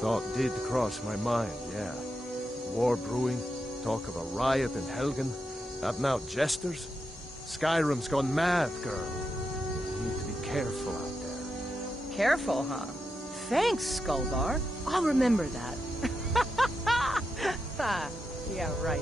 Thought did cross my mind, yeah. War brewing, talk of a riot in Helgen, that now jesters. Skyrim's gone mad, girl. Need to be careful out there. Careful, huh? Thanks, Skullbar. I'll remember that. Yeah, right.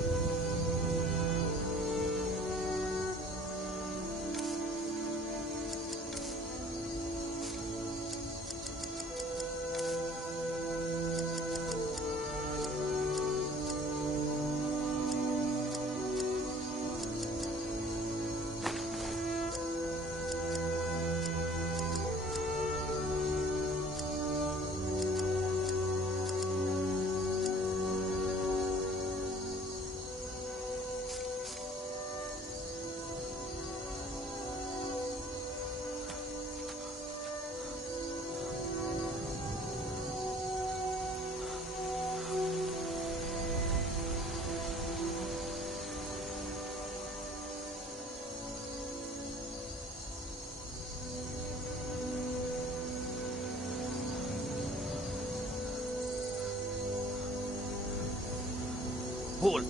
Halt!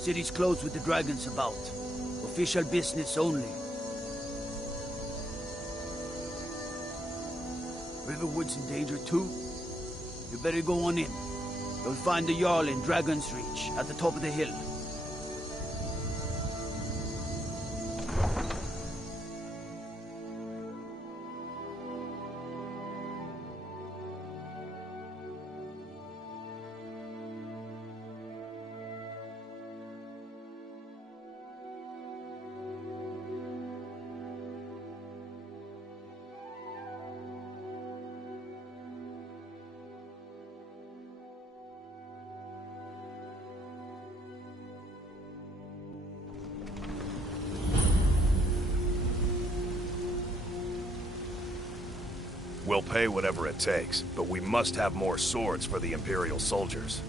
City's closed with the dragons about. Official business only. Riverwood's in danger too? You better go on in. You'll find the Jarl in Dragon's Reach, at the top of the hill. We'll pay whatever it takes, but we must have more swords for the Imperial soldiers.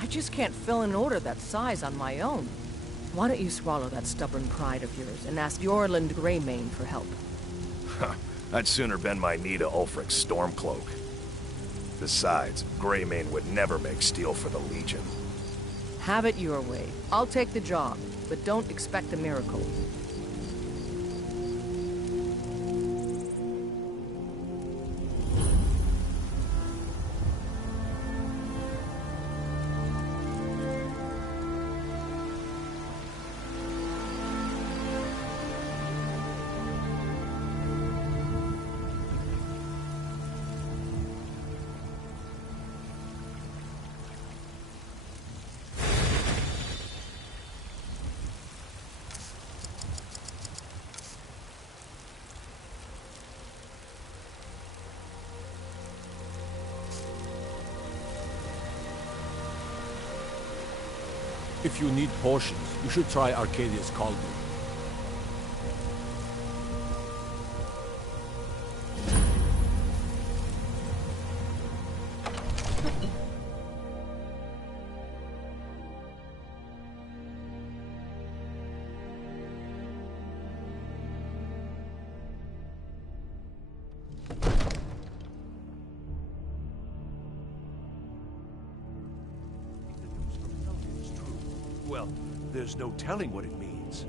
I just can't fill an order that size on my own. Why don't you swallow that stubborn pride of yours and ask Yorland Greymane for help? I'd sooner bend my knee to Ulfric's Stormcloak. Besides, Greymane would never make steel for the Legion. Have it your way. I'll take the job, but don't expect a miracle. If you need potions, you should try Arcadia's Cauldron. Well, there's no telling what it means.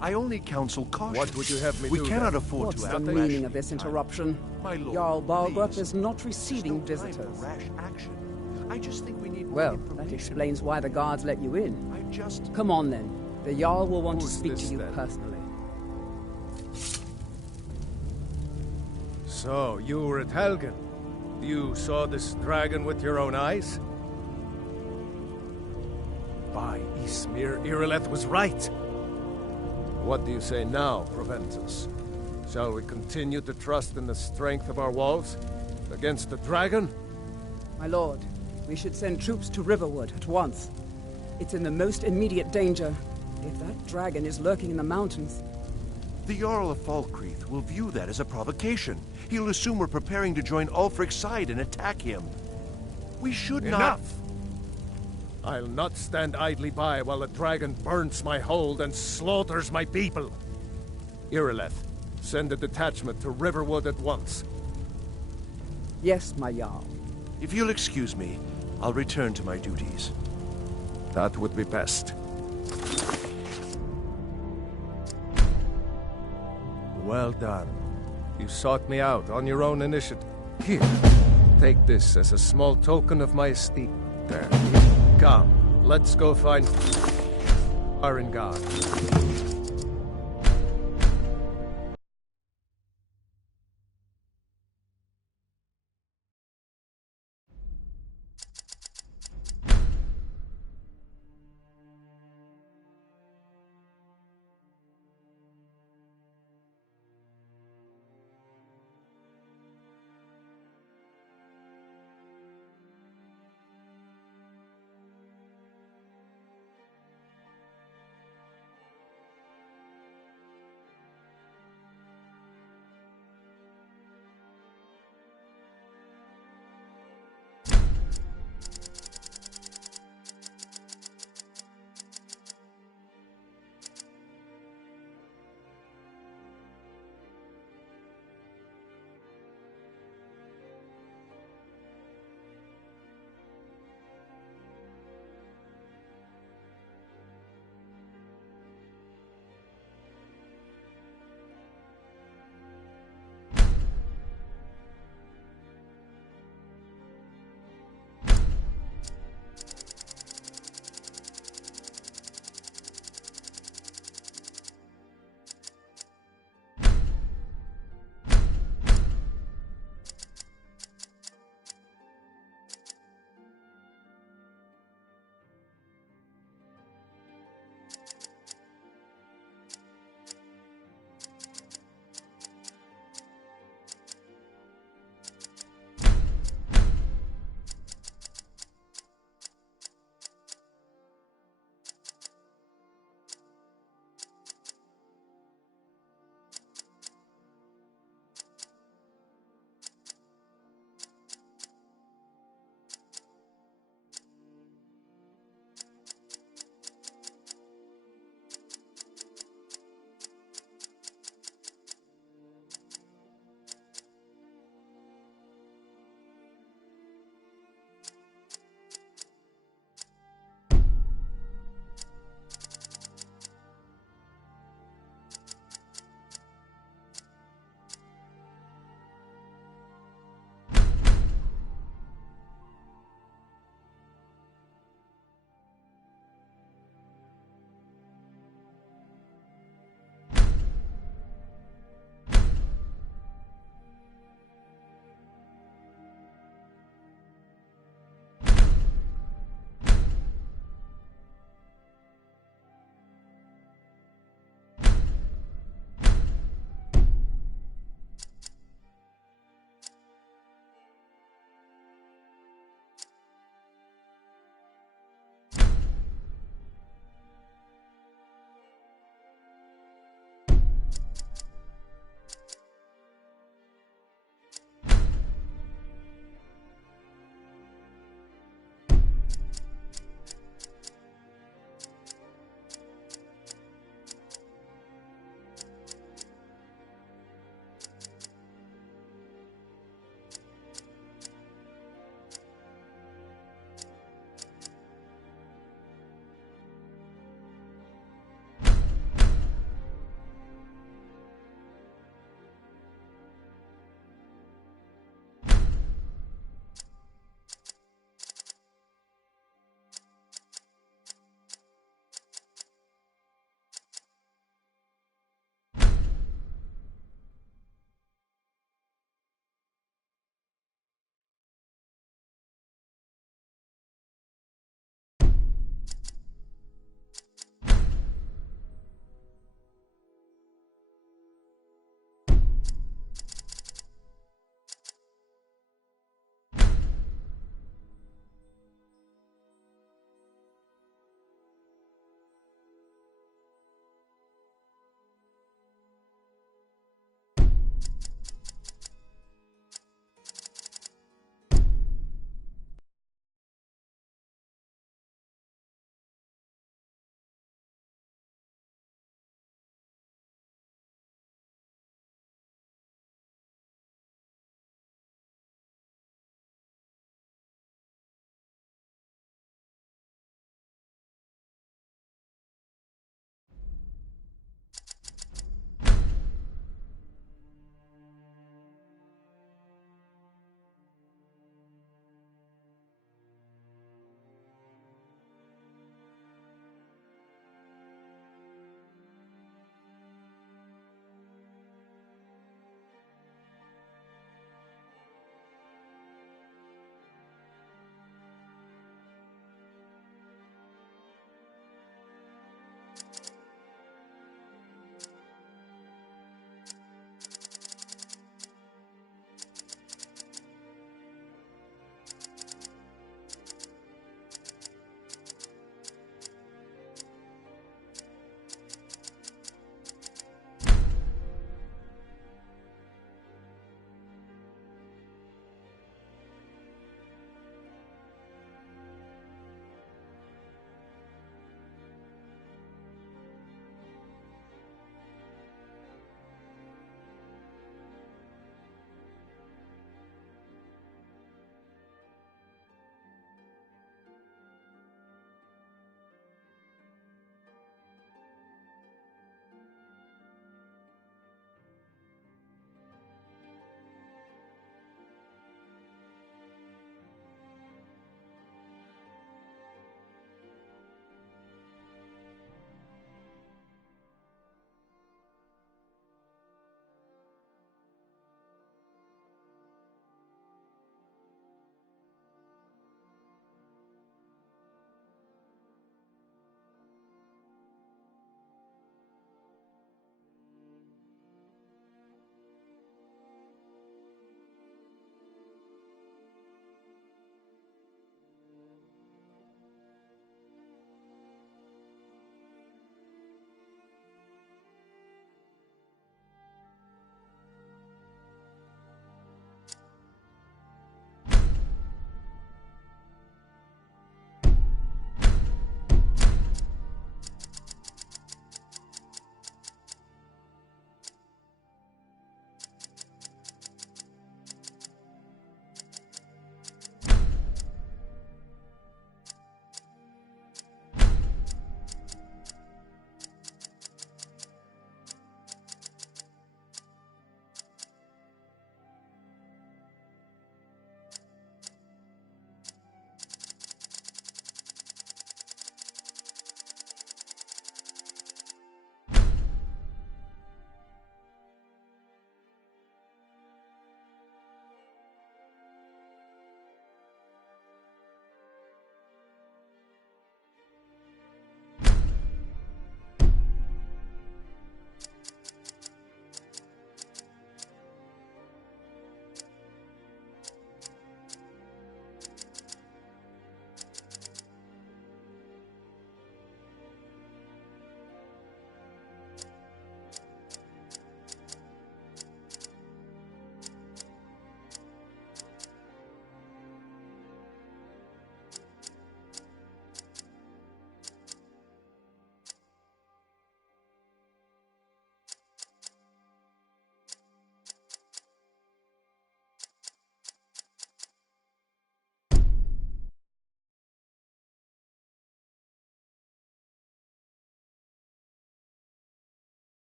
I only counsel caution. What would you have me do? We cannot then? afford What's to the act meaning rashly of this in time. interruption? My lord, Jarl Balgruuf please. is not receiving There's no time visitors. for rash action. I just think we need more Well, information. that explains why the guards let you in. I just... Come on then. The Jarl will want Who's to speak this, to you then? personally. So, you were at Helgen. You saw this dragon with your own eyes? By Ysmir, Irileth was right. What do you say now, Proventus? Shall we continue to trust in the strength of our walls? Against the dragon? My lord, we should send troops to Riverwood at once. It's in the most immediate danger. If that dragon is lurking in the mountains... The Jarl of Falkreath will view that as a provocation. He'll assume we're preparing to join Ulfric's side and attack him. We should not... Enough! I'll not stand idly by while the dragon burns my hold and slaughters my people. Irileth, send a detachment to Riverwood at once. Yes, my Jarl. If you'll excuse me, I'll return to my duties. That would be best. Well done. You sought me out on your own initiative. Here, take this as a small token of my esteem. There. Come, let's go find Arengard.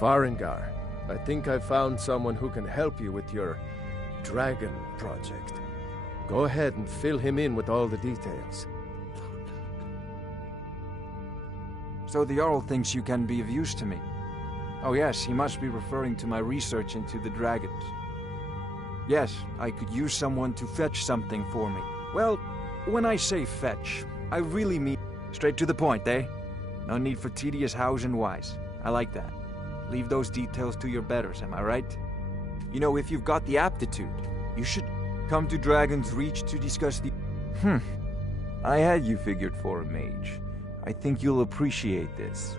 Farengar, I think I found someone who can help you with your dragon project. Go ahead and fill him in with all the details. So the Jarl thinks you can be of use to me. Oh yes, he must be referring to my research into the dragons. Yes, I could use someone to fetch something for me. Well, when I say fetch, I really mean straight to the point, eh? No need for tedious hows and whys. I like that. Leave those details to your betters, am I right? You know, if you've got the aptitude, you should come to Dragon's Reach to discuss the... I had you figured for a mage. I think you'll appreciate this.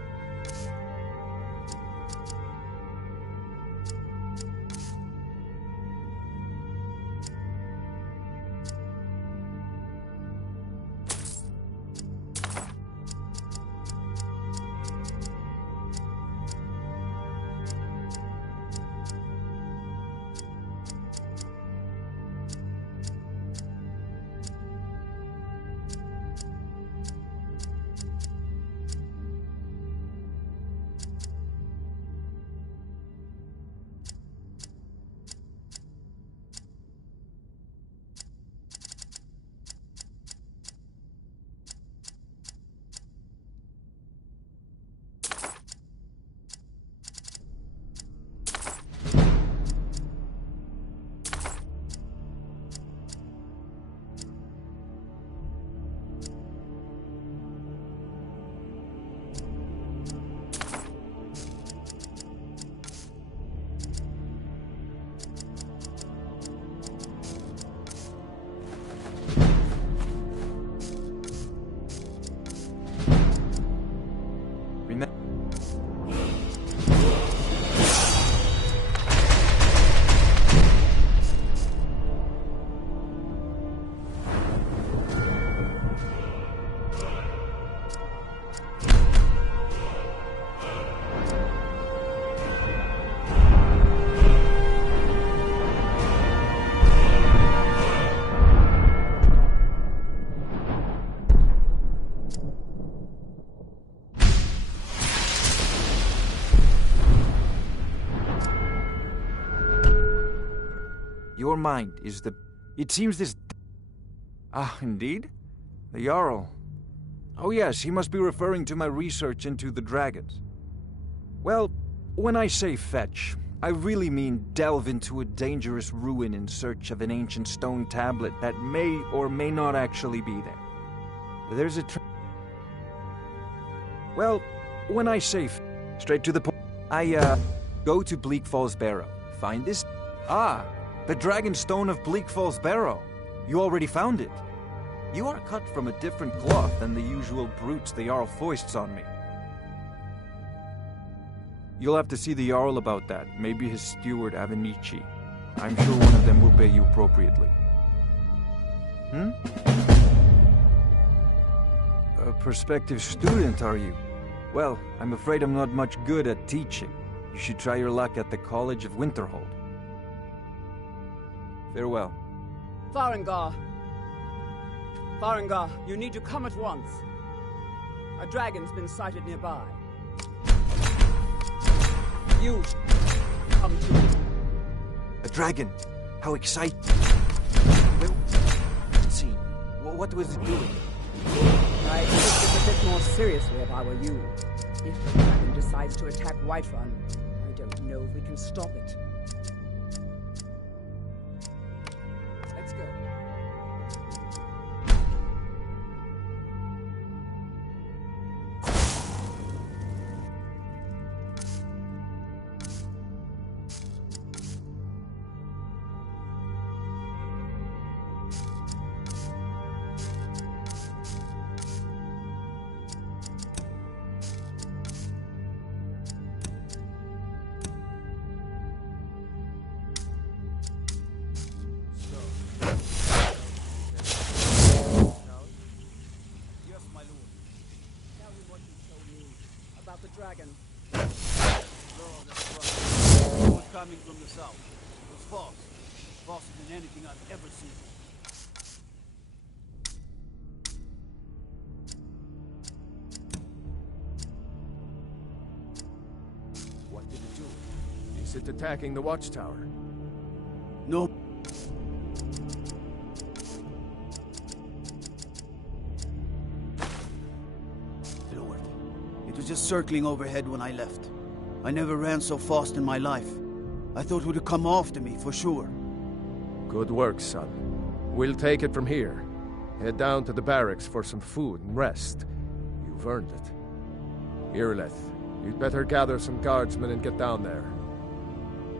Your mind is the... It seems this... Ah, indeed? The Jarl. Oh yes, he must be referring to my research into the dragons. Well, when I say fetch, I really mean delve into a dangerous ruin in search of an ancient stone tablet that may or may not actually be there. There's a... Well, when I say straight to the point, I, go to Bleak Falls Barrow. Find this... Ah! The Dragon Stone of Bleak Falls Barrow. You already found it. You are cut from a different cloth than the usual brutes the Jarl foists on me. You'll have to see the Jarl about that. Maybe his steward, Avenici. I'm sure one of them will pay you appropriately. A prospective student, are you? Well, I'm afraid I'm not much good at teaching. You should try your luck at the College of Winterhold. Farewell. Farengar! Farengar, you need to come at once. A dragon's been sighted nearby. You come to me. A dragon! How exciting! Well, let's see. What was it doing? I'd take this a bit more seriously if I were you. If the dragon decides to attack Whiterun, I don't know if we can stop it. Let's go. The dragon. Girl, that's right. It was coming from the south. It was false. Falser than anything I've ever seen. What did it Is it attacking the watchtower? No. Lord. It was just circling overhead when I left. I never ran so fast in my life. I thought it would have come after me, for sure. Good work, son. We'll take it from here. Head down to the barracks for some food and rest. You've earned it. Irileth, you'd better gather some guardsmen and get down there.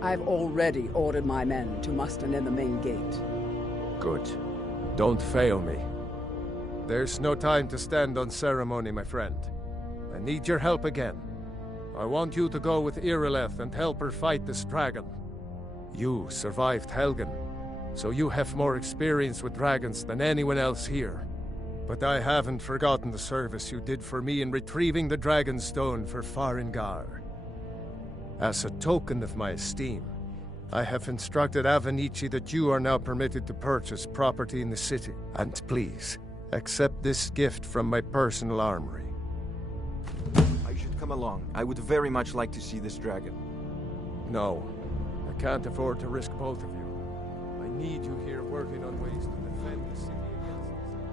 I've already ordered my men to muster near the main gate. Good. Don't fail me. There's no time to stand on ceremony, my friend. I need your help again. I want you to go with Irileth and help her fight this dragon. You survived Helgen, so you have more experience with dragons than anyone else here. But I haven't forgotten the service you did for me in retrieving the Dragon's Stone for Farengar. As a token of my esteem, I have instructed Avenici that you are now permitted to purchase property in the city. And please, accept this gift from my personal armory. I should come along. I would very much like to see this dragon. No, I can't afford to risk both of you. I need you here working on ways to defend the city against this.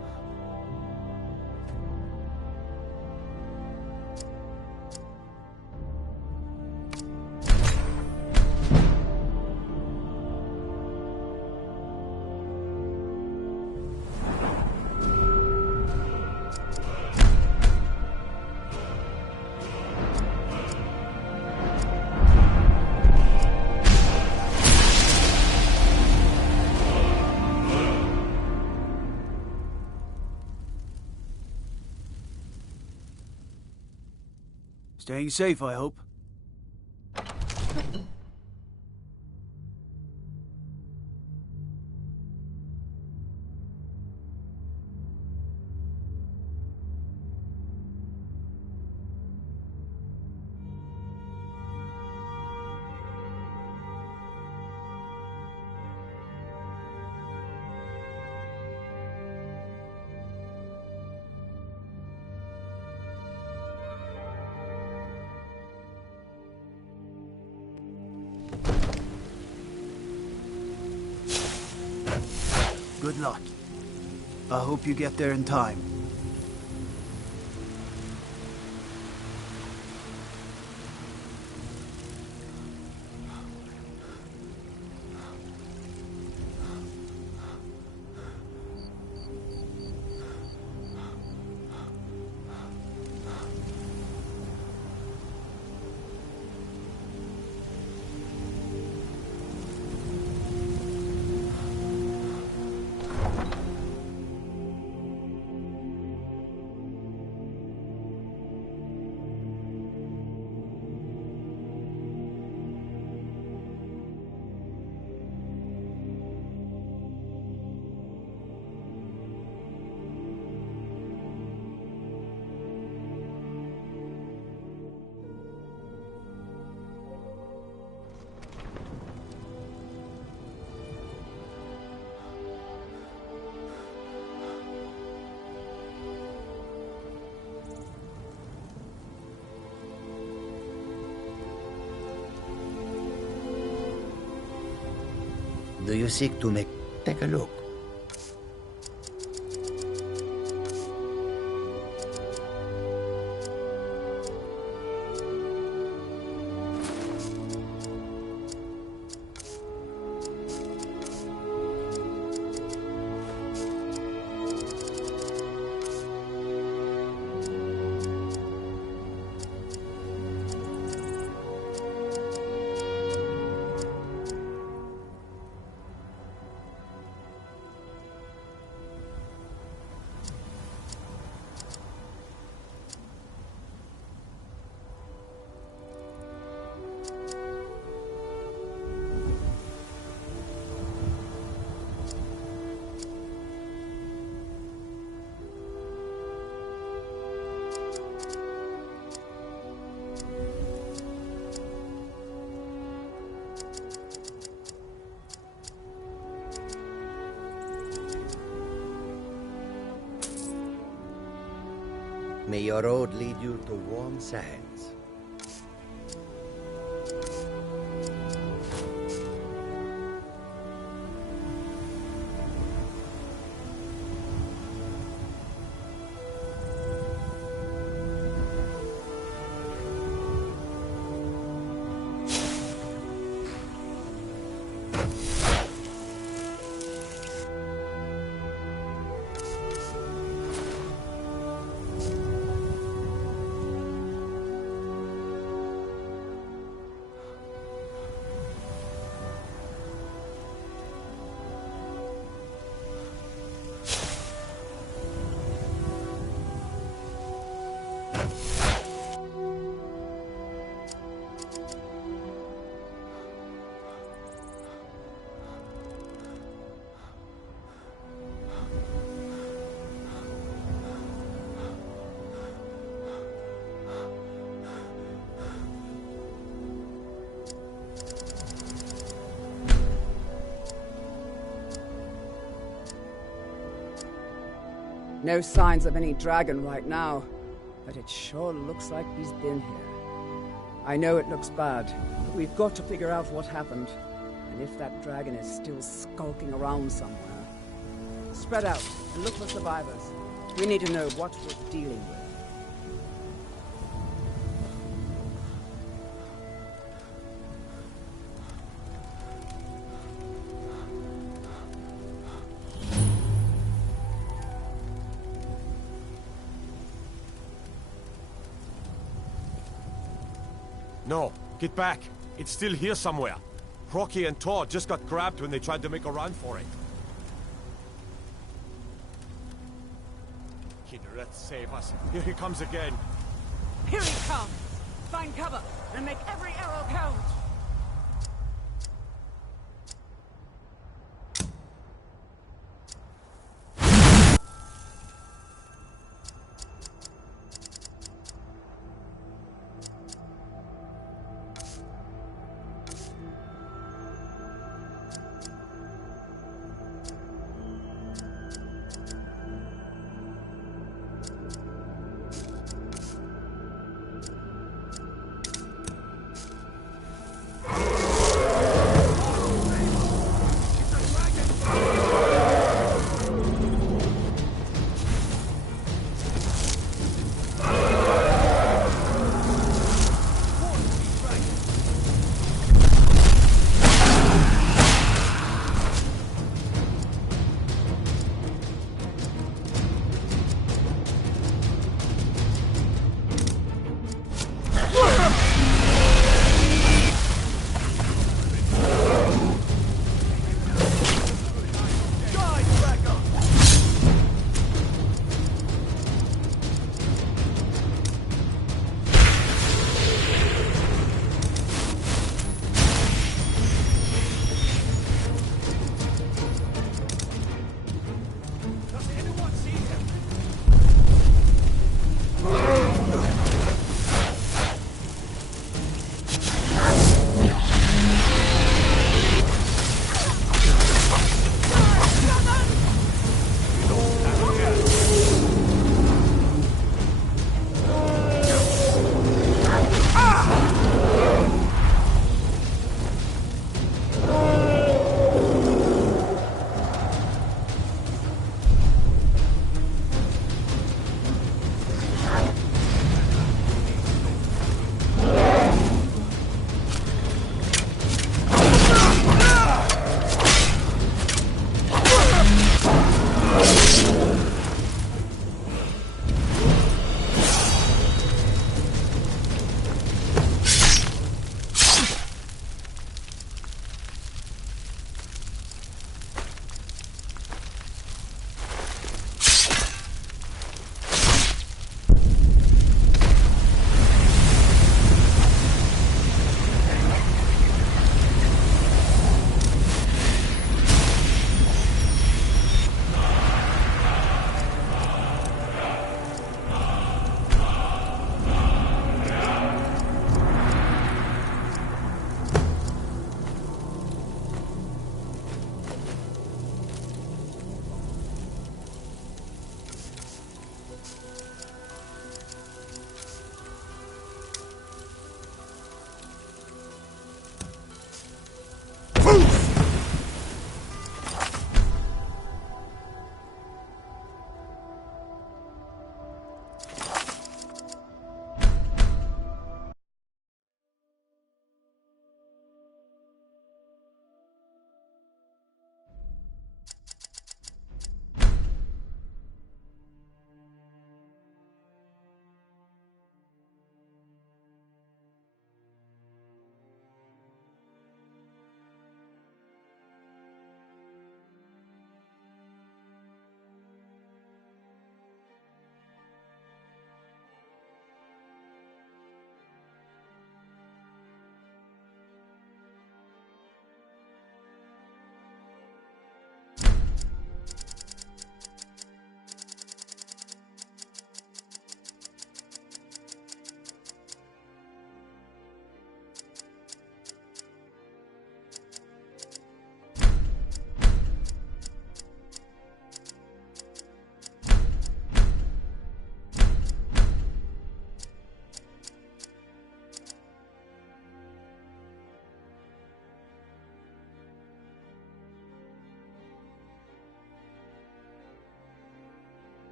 Staying safe, I hope. Good luck. I hope you get there in time. Do you seek to make... Take a look. May your road lead you to warm sands. No signs of any dragon right now, but it sure looks like he's been here. I know it looks bad, but we've got to figure out what happened, and if that dragon is still skulking around somewhere. Spread out and look for survivors. We need to know what we're dealing with. No, get back. It's still here somewhere. Rocky and Todd just got grabbed when they tried to make a run for it. Kinneret, save us. Here he comes again. Here he comes! Find cover and make every arrow count!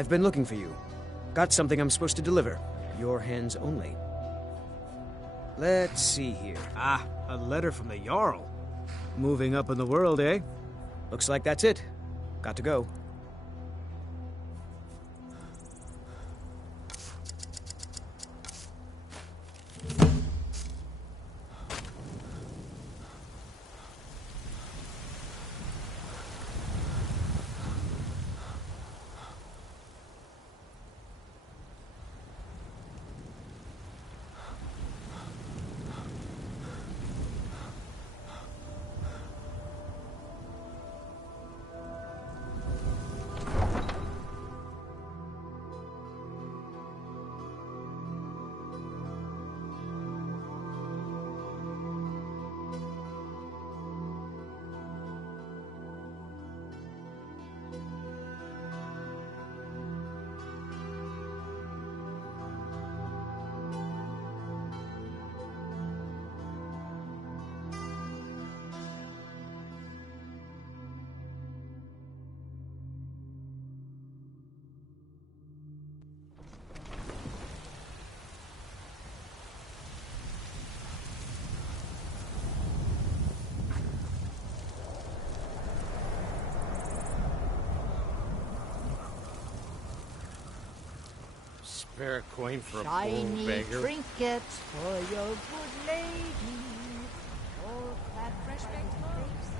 I've been looking for you. Got something I'm supposed to deliver. Your hands only. Let's see here. Ah, a letter from the Jarl. Moving up in the world, eh? Looks like that's it. Got to go. Spare a coin for a Shiny bull beggar. trinkets for your good lady. All that fresh baked loaves.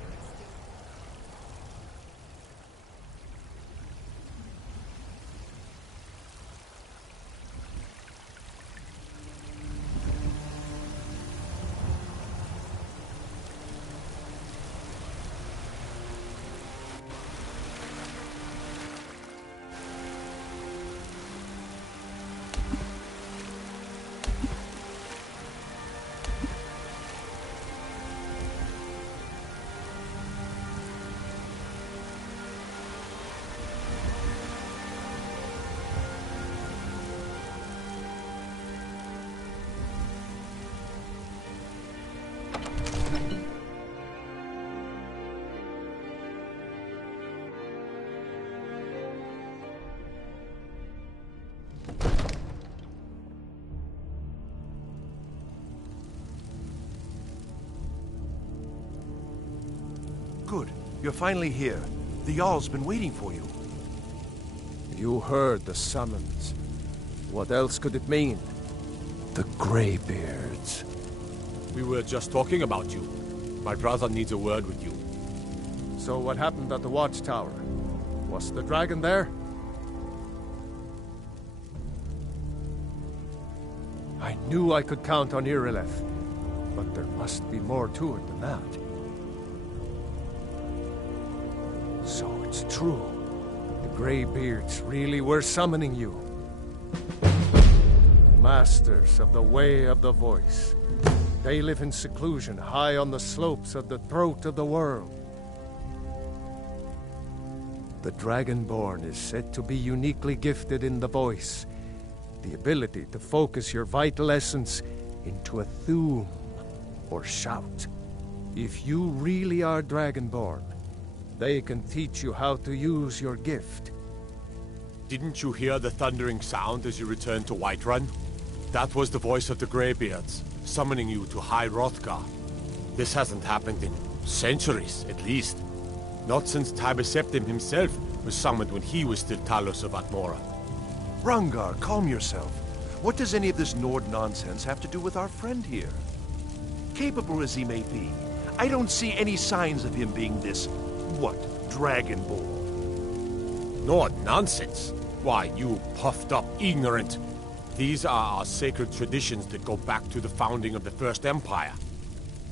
Good. You're finally here. The Jarl's been waiting for you. You heard the summons. What else could it mean? The Greybeards. We were just talking about you. My brother needs a word with you. So what happened at the watchtower? Was the dragon there? I knew I could count on Irileth, but there must be more to it than that. So it's true. The Greybeards really were summoning you. Masters of the Way of the Voice. They live in seclusion high on the slopes of the throat of the world. The Dragonborn is said to be uniquely gifted in the voice, the ability to focus your vital essence into a thum, or shout. If you really are Dragonborn, they can teach you how to use your gift. Didn't you hear the thundering sound as you returned to Whiterun? That was the voice of the Greybeards, summoning you to High Hrothgar. This hasn't happened in centuries, at least. Not since Tiber Septim himself was summoned when he was still Talos of Atmora. Hrongar, calm yourself. What does any of this Nord nonsense have to do with our friend here? Capable as he may be, I don't see any signs of him being this, what, Dragonborn? Nord nonsense? Why, you puffed up ignorant. These are our sacred traditions that go back to the founding of the First Empire.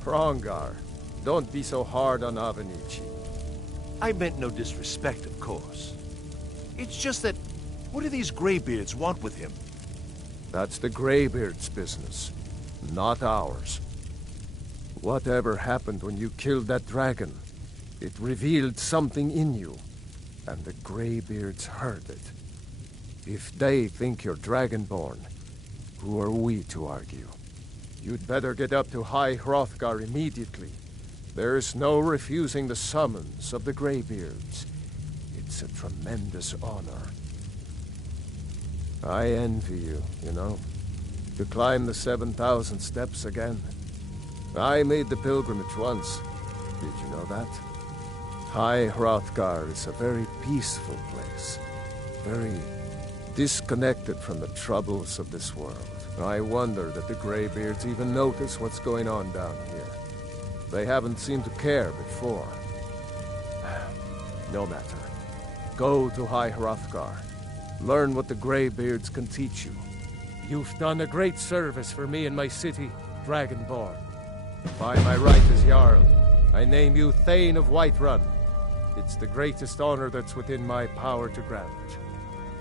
Hrongar, don't be so hard on Avenici. I meant no disrespect, of course. It's just that, what do these Greybeards want with him? That's the Greybeards' business, not ours. Whatever happened when you killed that dragon, it revealed something in you, and the Greybeards heard it. If they think you're Dragonborn, who are we to argue? You'd better get up to High Hrothgar immediately. There's no refusing the summons of the Greybeards. It's a tremendous honor. I envy you, you know. To climb the 7,000 steps again. I made the pilgrimage once. Did you know that? High Hrothgar is a very peaceful place. Very disconnected from the troubles of this world. I wonder that the Greybeards even notice what's going on down here. They haven't seemed to care before. No matter. Go to High Hrothgar. Learn what the Greybeards can teach you. You've done a great service for me and my city, Dragonborn. By my right as Jarl, I name you Thane of Whiterun. It's the greatest honor that's within my power to grant.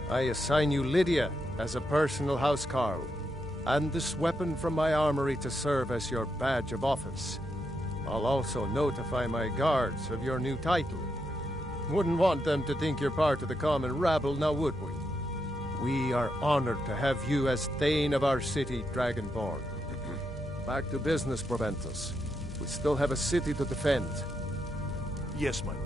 I assign you Lydia as a personal housecarl, and this weapon from my armory to serve as your badge of office. I'll also notify my guards of your new title. Wouldn't want them to think you're part of the common rabble, now would we? We are honored to have you as Thane of our city, Dragonborn. Back to business, Proventus. We still have a city to defend. Yes, my lord.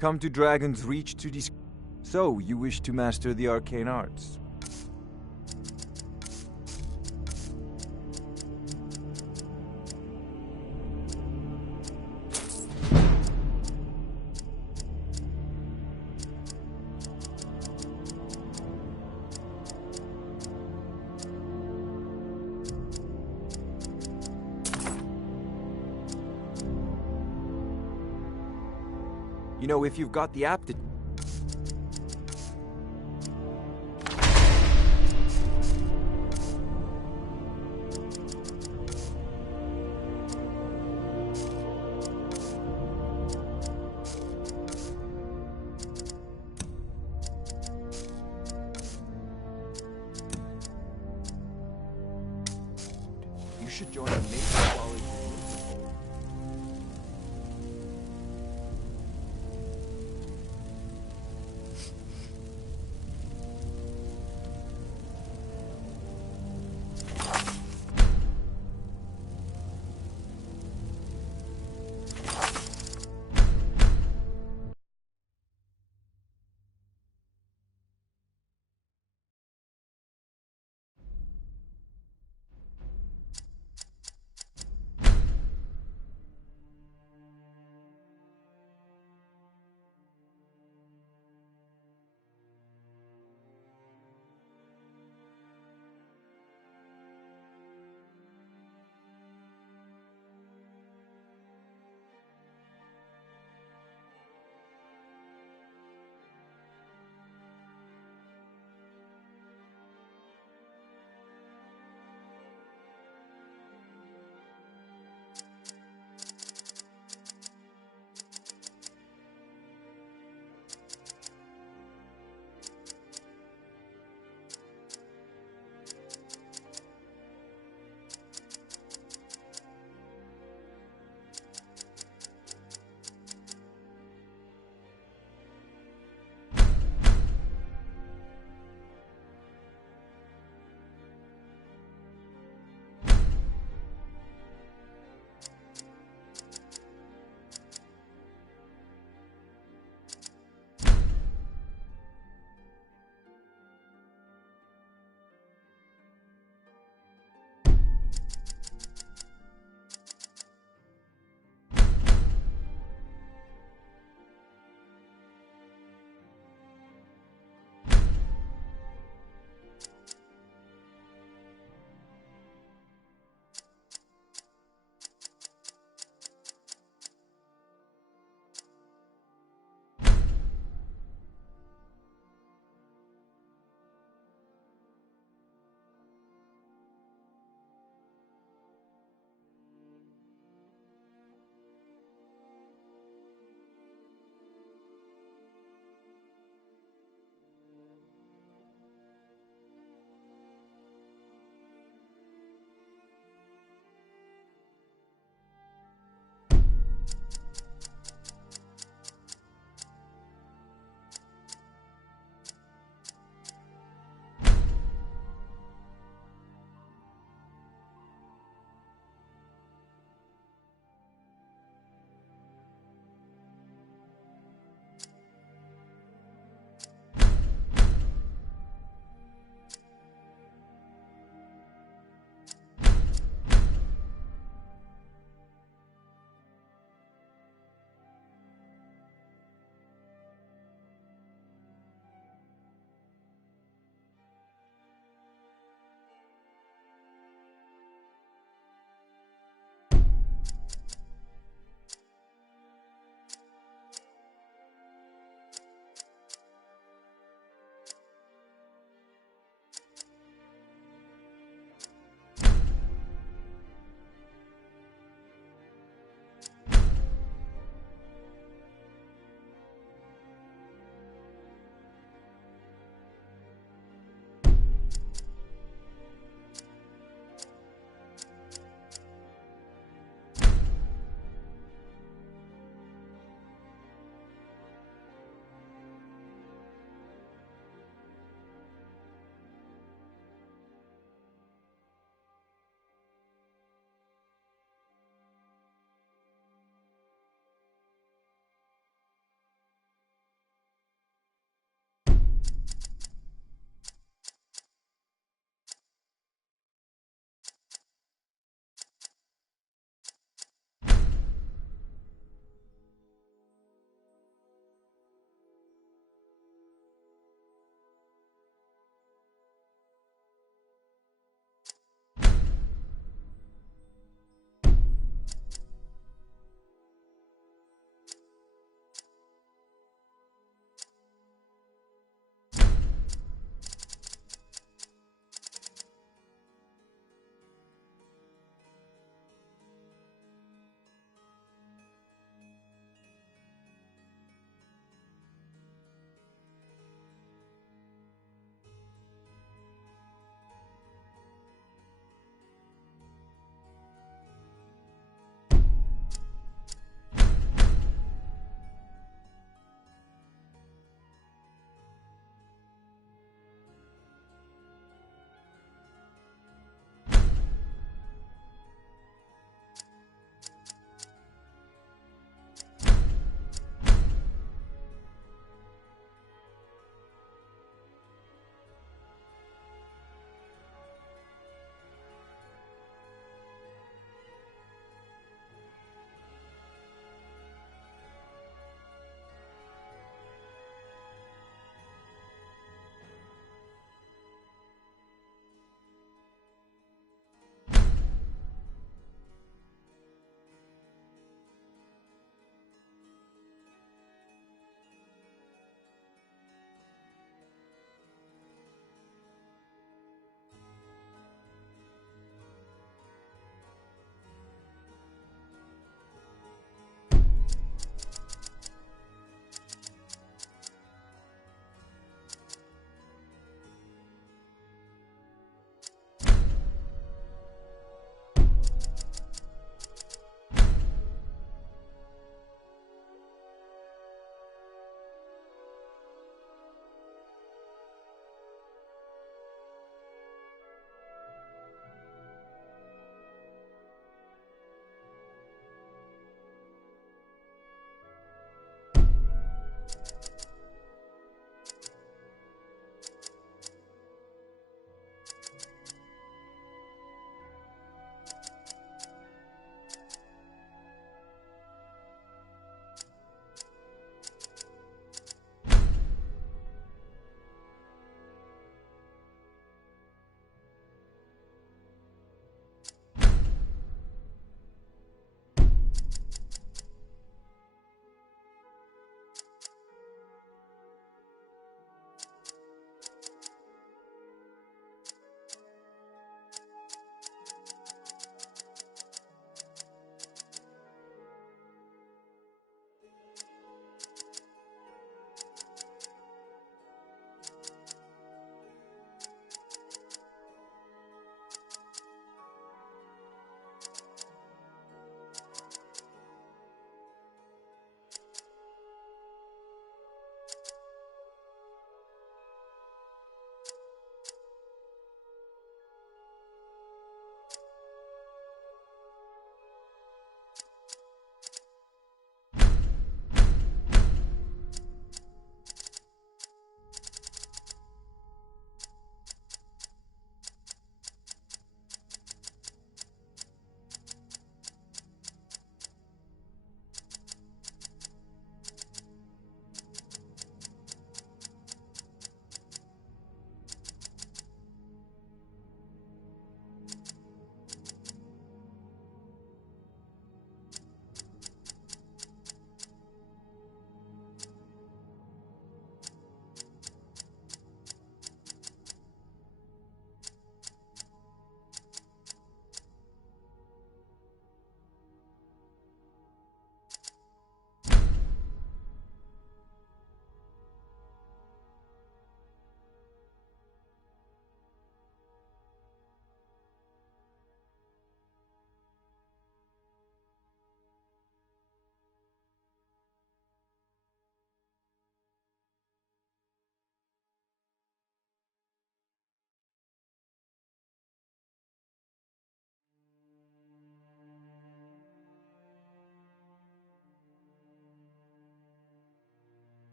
Come to Dragon's Reach to So, you wish to master the arcane arts? You know, if you've got the aptitude... You should join a mage quality.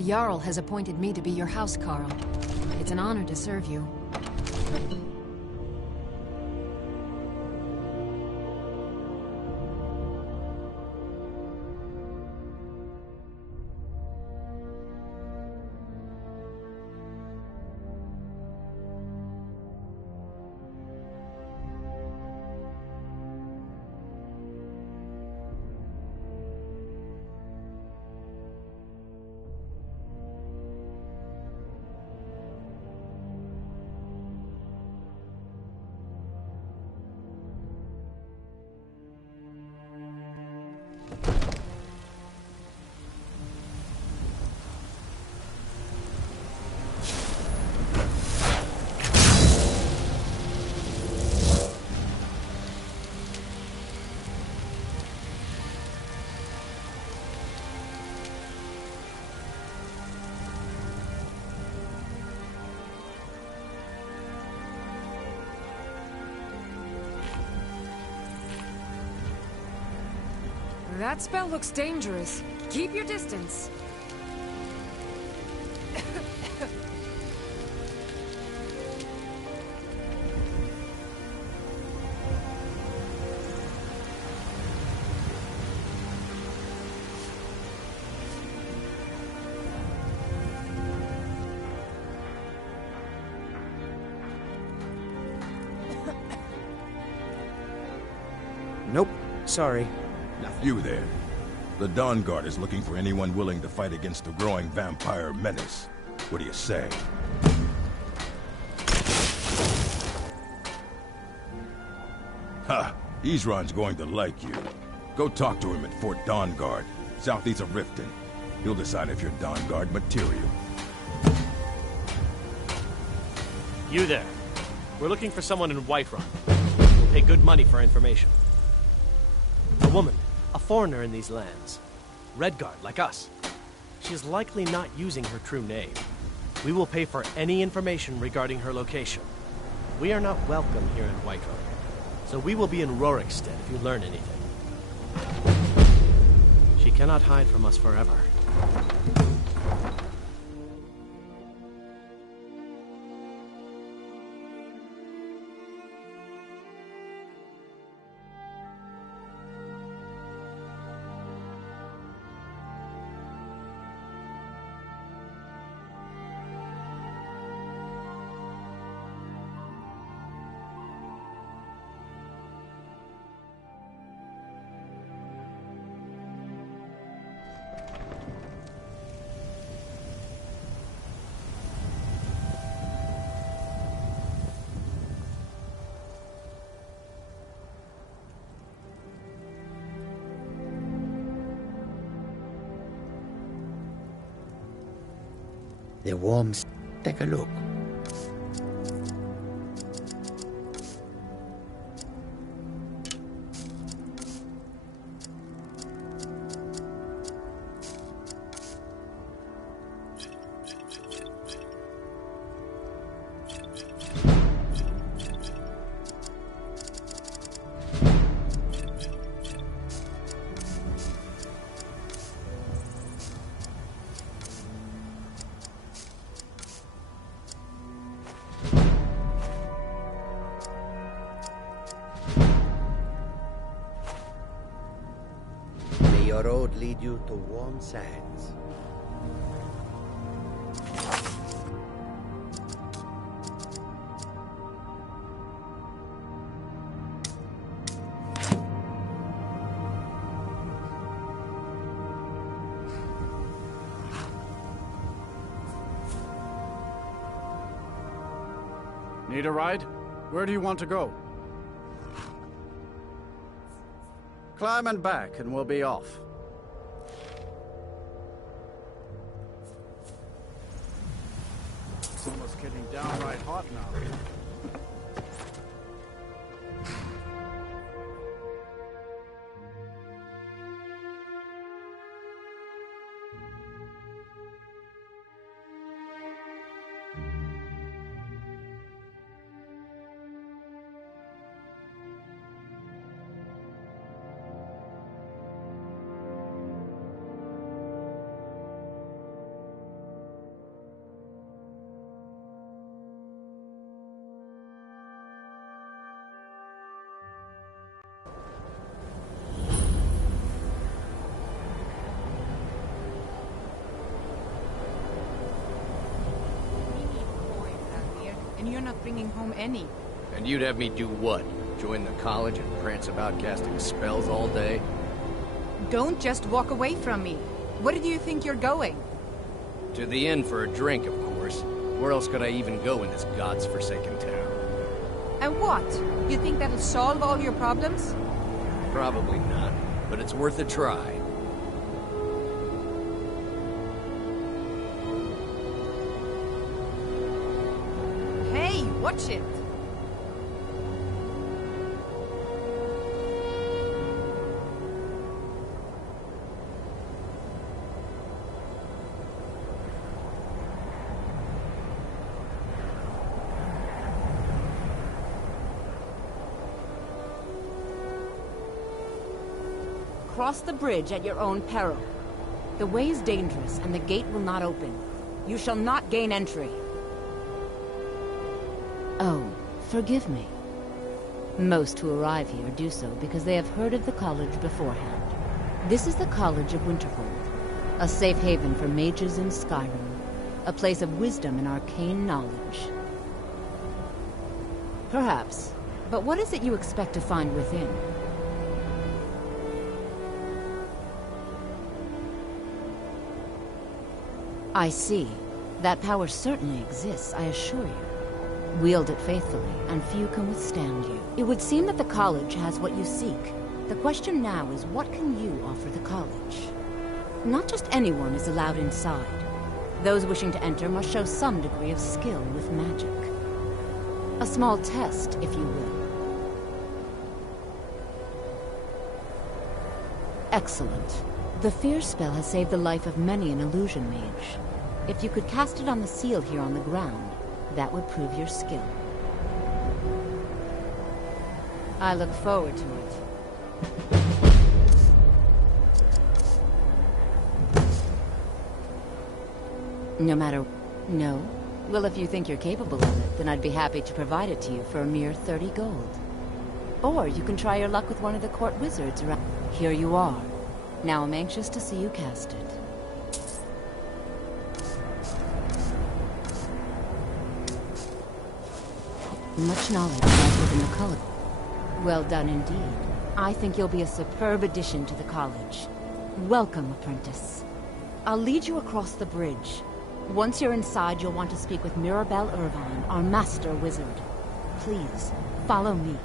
The Jarl has appointed me to be your housecarl. It's an honor to serve you. That spell looks dangerous. Keep your distance. Nope. Sorry. You there. The Dawn Guard is looking for anyone willing to fight against the growing vampire menace. What do you say? Ha! Isran's going to like you. Go talk to him at Fort Dawn Guard, southeast of Riften. He'll decide if you're Dawn Guard material. You there. We're looking for someone in Whiterun. We'll pay good money for information. A woman. A foreigner in these lands. Redguard, like us. She is likely not using her true name. We will pay for any information regarding her location. We are not welcome here in Whiterun, so we will be in Rorikstead if you learn anything. She cannot hide from us forever. The worms. Take a look. Your road lead you to warm sands. Need a ride? Where do you want to go? Climb and back, and we'll be off. It's almost getting downright hot now. not bringing home any. And you'd have me do what? Join the college and prance about casting spells all day? Don't just walk away from me. Where do you think you're going? To the inn for a drink, of course. Where else could I even go in this god's forsaken town? And what? You think that'll solve all your problems? Probably not, but it's worth a try. Hey, watch it! Cross the bridge at your own peril. The way is dangerous, and the gate will not open. You shall not gain entry. Oh, forgive me. Most who arrive here do so because they have heard of the college beforehand. This is the College of Winterhold, a safe haven for mages in Skyrim, a place of wisdom and arcane knowledge. Perhaps. But what is it you expect to find within? I see. That power certainly exists, I assure you. Wield it faithfully, and few can withstand you. It would seem that the college has what you seek. The question now is, what can you offer the college? Not just anyone is allowed inside. Those wishing to enter must show some degree of skill with magic. A small test, if you will. Excellent. The fear spell has saved the life of many an illusion mage. If you could cast it on the seal here on the ground, that would prove your skill. I look forward to it. No matter... No? Well, if you think you're capable of it, then I'd be happy to provide it to you for a mere 30 gold. Or you can try your luck with one of the court wizards around... Here you are. Now I'm anxious to see you cast it. Much knowledge lies within the college. Well done indeed. I think you'll be a superb addition to the college. Welcome, apprentice. I'll lead you across the bridge. Once you're inside, you'll want to speak with Mirabelle Irvine, our master wizard. Please, follow me.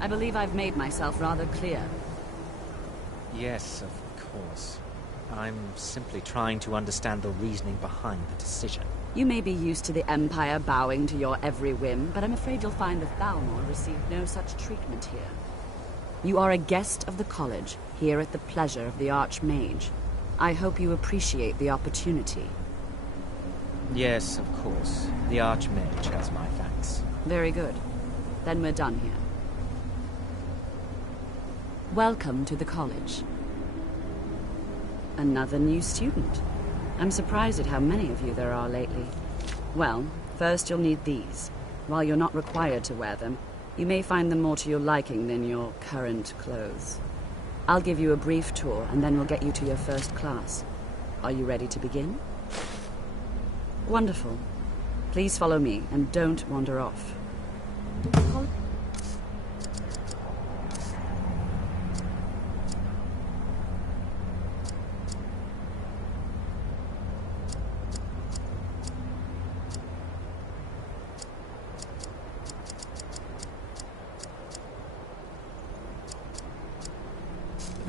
I believe I've made myself rather clear. Yes, of course. I'm simply trying to understand the reasoning behind the decision. You may be used to the Empire bowing to your every whim, but I'm afraid you'll find the Thalmor received no such treatment here. You are a guest of the college, here at the pleasure of the Archmage. I hope you appreciate the opportunity. Yes, of course. The Archmage has my thanks. Very good. Then we're done here. Welcome to the college. Another new student. I'm surprised at how many of you there are lately. Well, first you'll need these. While you're not required to wear them, you may find them more to your liking than your current clothes. I'll give you a brief tour, and then we'll get you to your first class. Are you ready to begin? Wonderful. Please follow me, and don't wander off.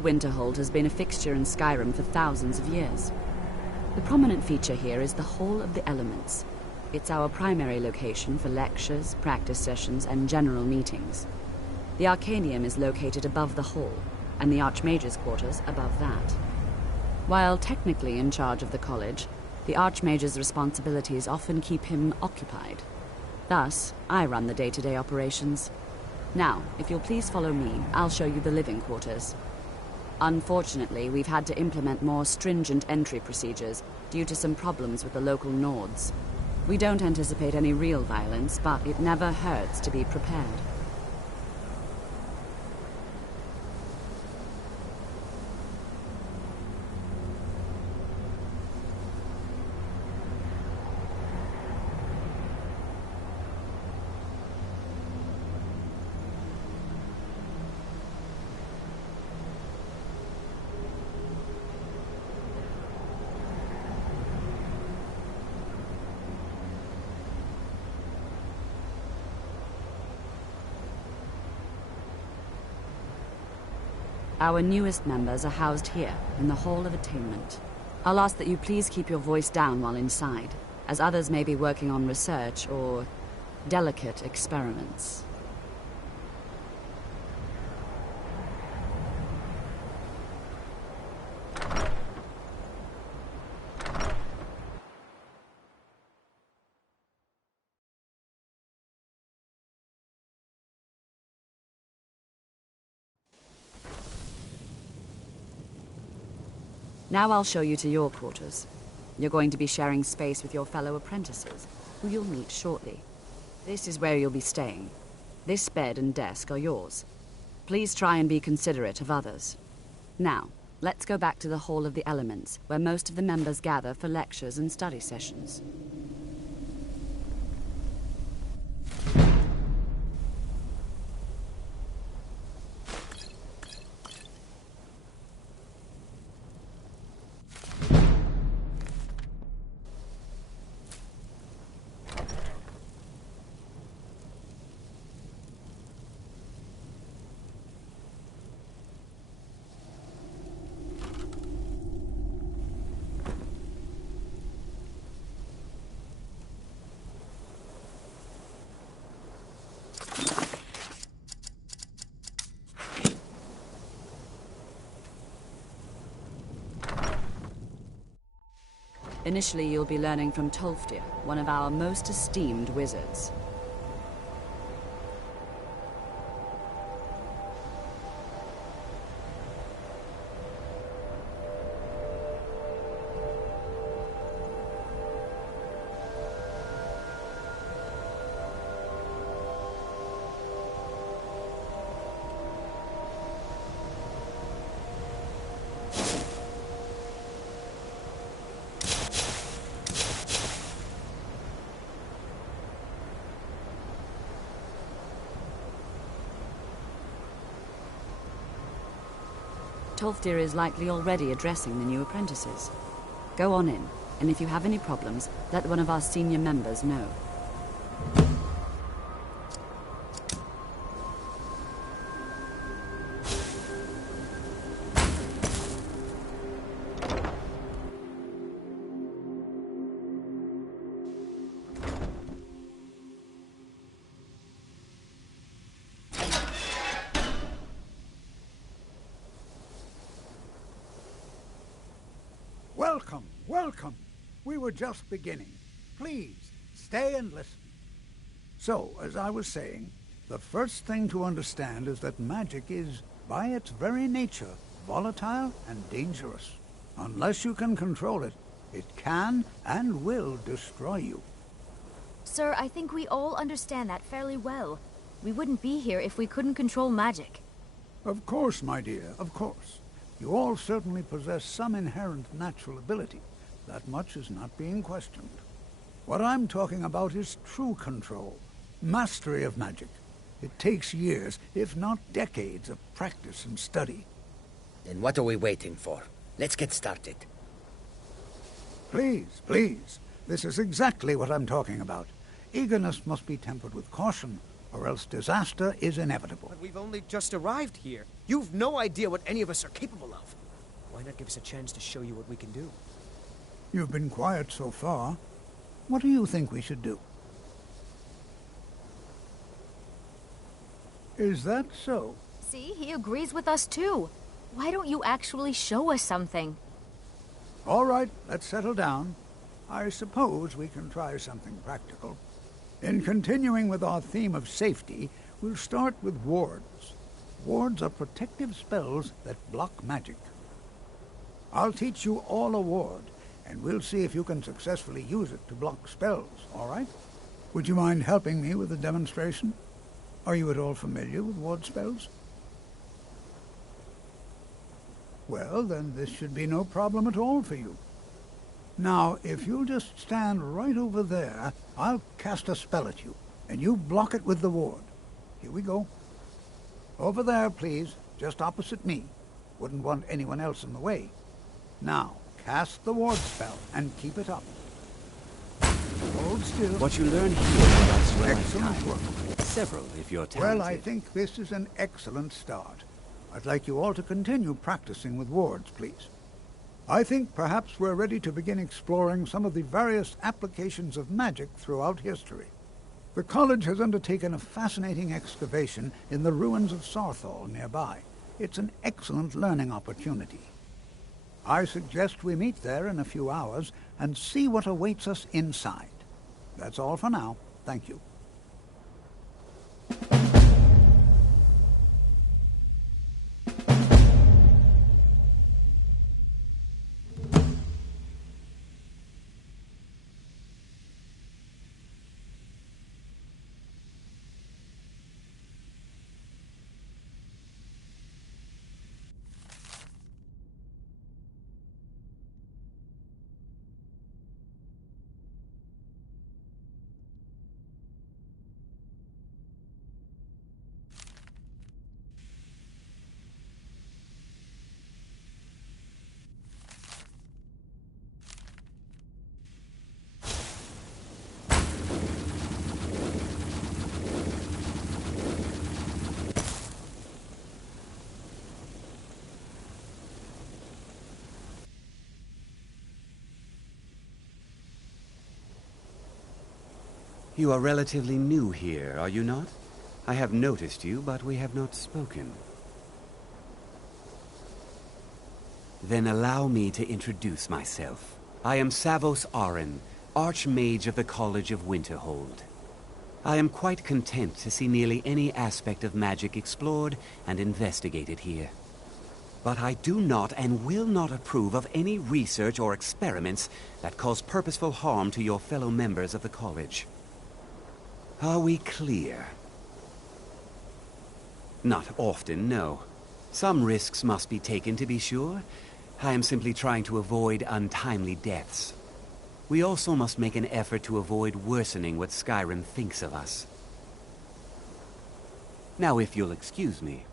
Winterhold has been a fixture in Skyrim for thousands of years. The prominent feature here is the Hall of the Elements. It's our primary location for lectures, practice sessions, and general meetings. The Arcanium is located above the hall, and the Archmage's quarters above that. While technically in charge of the college, the Archmage's responsibilities often keep him occupied. Thus, I run the day-to-day operations. Now, if you'll please follow me, I'll show you the living quarters. Unfortunately, we've had to implement more stringent entry procedures due to some problems with the local Nords. We don't anticipate any real violence, but it never hurts to be prepared. Our newest members are housed here, in the Hall of Attainment. I'll ask that you please keep your voice down while inside, as others may be working on research or delicate experiments. Now I'll show you to your quarters. You're going to be sharing space with your fellow apprentices, who you'll meet shortly. This is where you'll be staying. This bed and desk are yours. Please try and be considerate of others. Now, let's go back to the Hall of the Elements, where most of the members gather for lectures and study sessions. Initially, you'll be learning from Tolfdir, one of our most esteemed wizards. Tolfdir is likely already addressing the new apprentices. Go on in, and if you have any problems, let one of our senior members know. Welcome, welcome. We were just beginning. Please, stay and listen. So, as I was saying, the first thing to understand is that magic is, by its very nature, volatile and dangerous. Unless you can control it, it can and will destroy you. Sir, I think we all understand that fairly well. We wouldn't be here if we couldn't control magic. Of course, my dear, of course. You all certainly possess some inherent natural ability. That much is not being questioned. What I'm talking about is true control, mastery of magic. It takes years, if not decades, of practice and study. Then what are we waiting for? Let's get started. Please, please. This is exactly what I'm talking about. Eagerness must be tempered with caution, or else disaster is inevitable. But we've only just arrived here. You've no idea what any of us are capable of. Why not give us a chance to show you what we can do? You've been quiet so far. What do you think we should do? Is that so? See, he agrees with us too. Why don't you actually show us something? All right, let's settle down. I suppose we can try something practical. In continuing with our theme of safety, we'll start with wards. Wards are protective spells that block magic. I'll teach you all a ward, and we'll see if you can successfully use it to block spells, all right? Would you mind helping me with a demonstration? Are you at all familiar with ward spells? Well, then this should be no problem at all for you. Now, if you'll just stand right over there, I'll cast a spell at you, and you block it with the ward. Here we go. Over there, please, just opposite me. Wouldn't want anyone else in the way. Now, cast the ward spell, and keep it up. Hold still. What you learn here lasts a Excellent lifetime. work. Several, if you're talented. Well, I think this is an excellent start. I'd like you all to continue practicing with wards, please. I think perhaps we're ready to begin exploring some of the various applications of magic throughout history. The college has undertaken a fascinating excavation in the ruins of Sarthal nearby. It's an excellent learning opportunity. I suggest we meet there in a few hours and see what awaits us inside. That's all for now. Thank you. You are relatively new here, are you not? I have noticed you, but we have not spoken. Then allow me to introduce myself. I am Savos Arin, Archmage of the College of Winterhold. I am quite content to see nearly any aspect of magic explored and investigated here. But I do not and will not approve of any research or experiments that cause purposeful harm to your fellow members of the college. Are we clear? Not often, no. Some risks must be taken, to be sure. I am simply trying to avoid untimely deaths. We also must make an effort to avoid worsening what Skyrim thinks of us. Now, if you'll excuse me.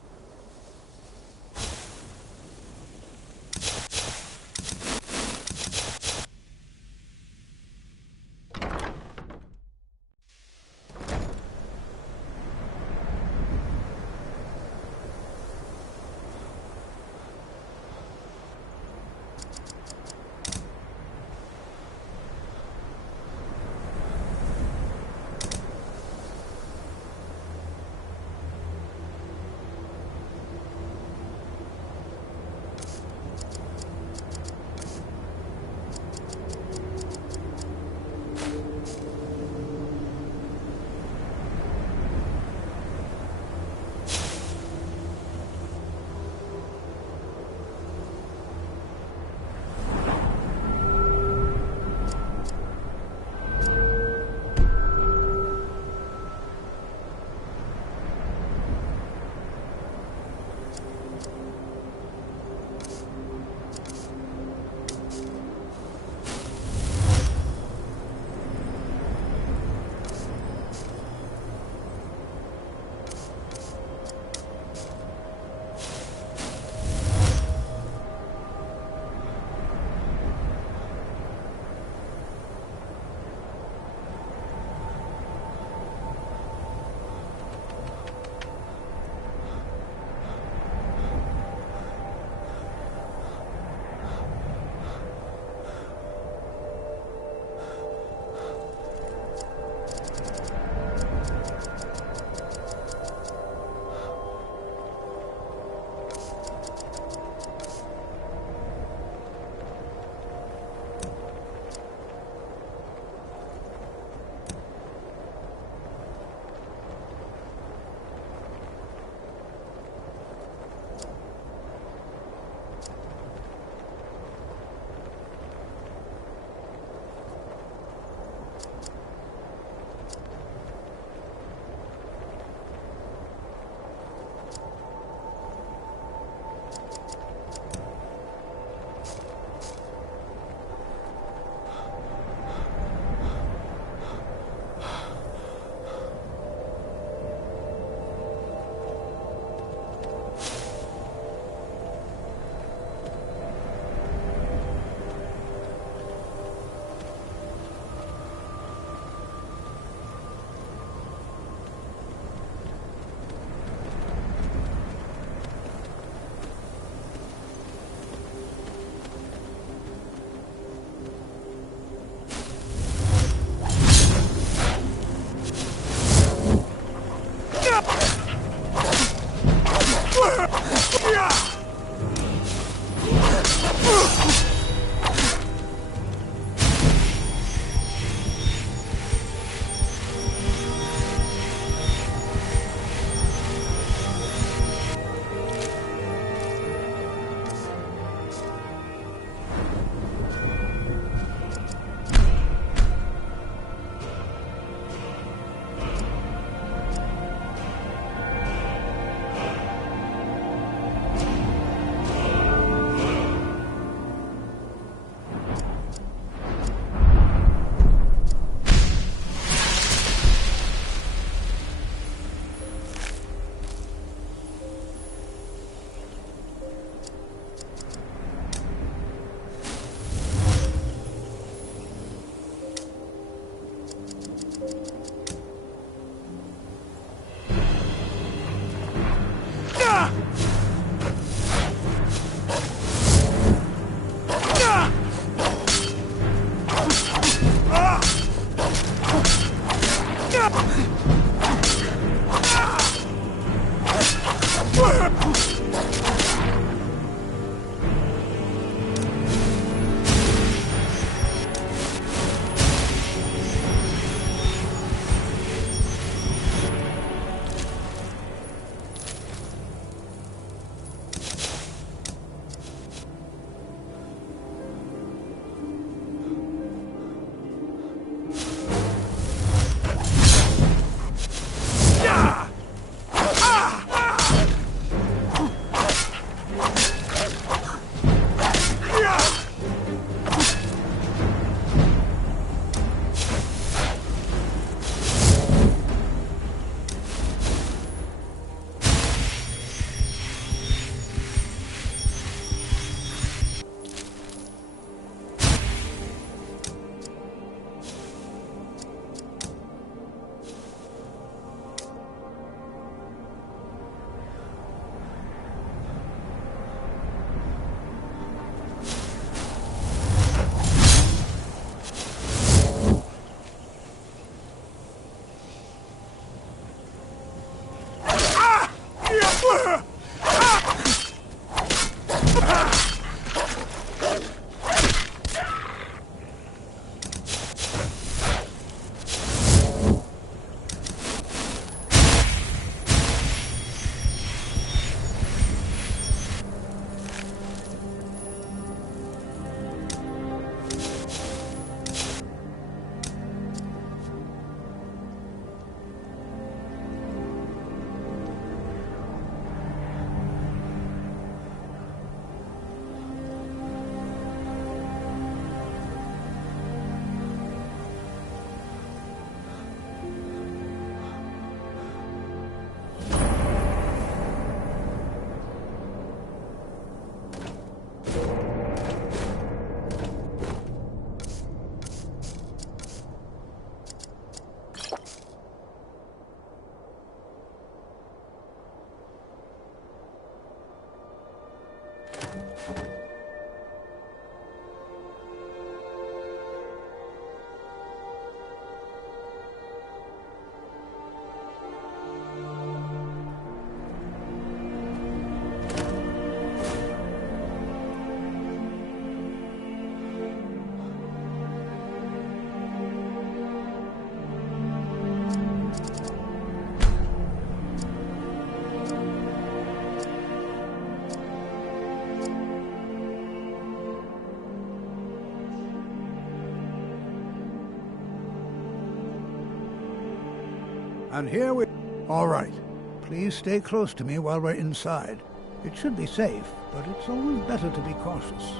And here we... All right. Please stay close to me while we're inside. It should be safe, but it's always better to be cautious.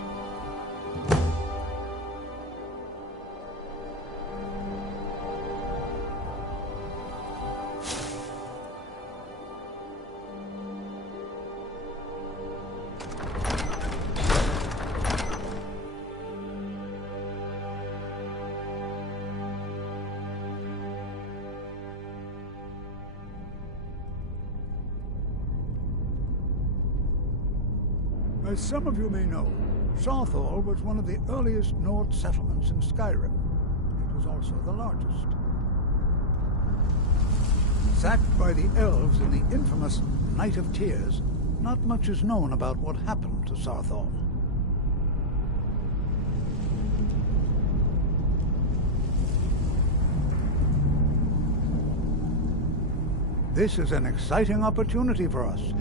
As some of you may know, Sarthal was one of the earliest Nord settlements in Skyrim. It was also the largest. Sacked by the elves in the infamous Night of Tears, not much is known about what happened to Sarthal. This is an exciting opportunity for us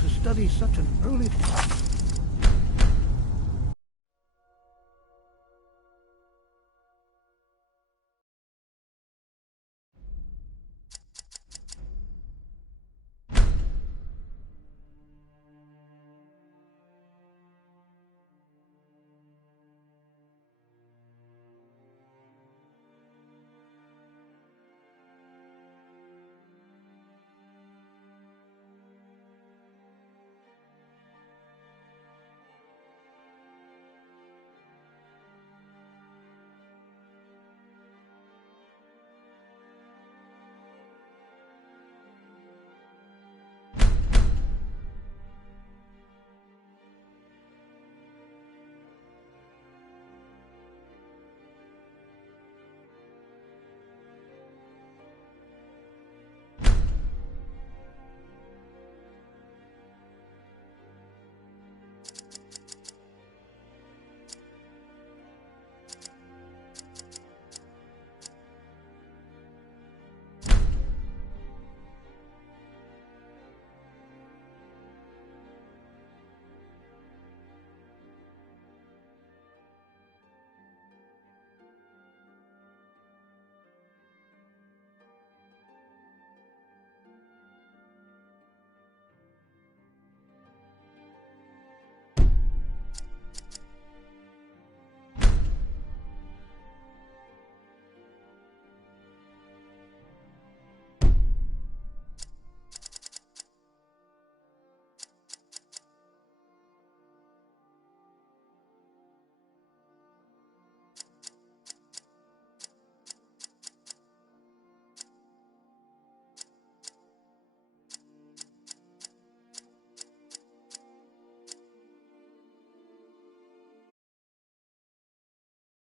to study such an early...